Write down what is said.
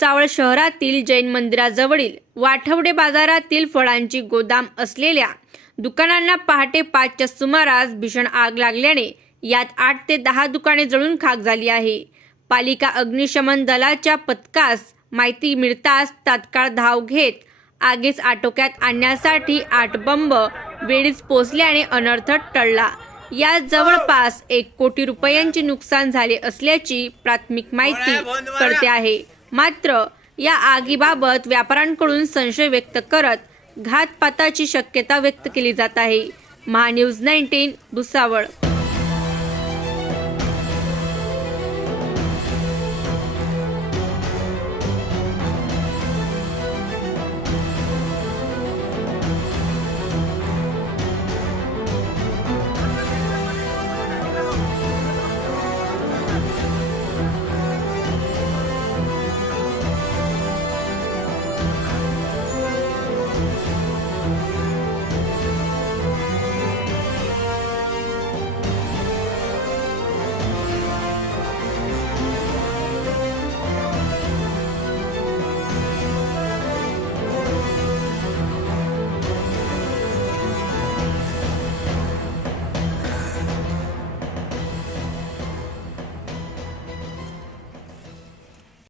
भुसावळ शहरातील जैन मंदिराजवळील वाठवडे बाजारातील फळांची गोदाम असलेल्या दुकानांना पहाटे 5च्या सुमारास भीषण आग लागल्याने यात 8 ते 10 दुकाने जळून खाक झाली आहे. पालिका अग्निशमन दलाच्या पथकास माहिती मिळताच तात्काळ धाव घेत आगीस आटोक्यात आणण्यासाठी 8 बंब वेळीच पोहोचल्याने अनर्थ टळला. यात जवळपास 1 कोटी रुपयांचे नुकसान झाले असल्याची प्राथमिक माहिती कळते आहे. मात्र या आगीबाबत व्यापाऱ्यांकडून संशय व्यक्त करत घातपाताची शक्यता व्यक्त केली जात आहे. महान्यूज 19 भुसावळ.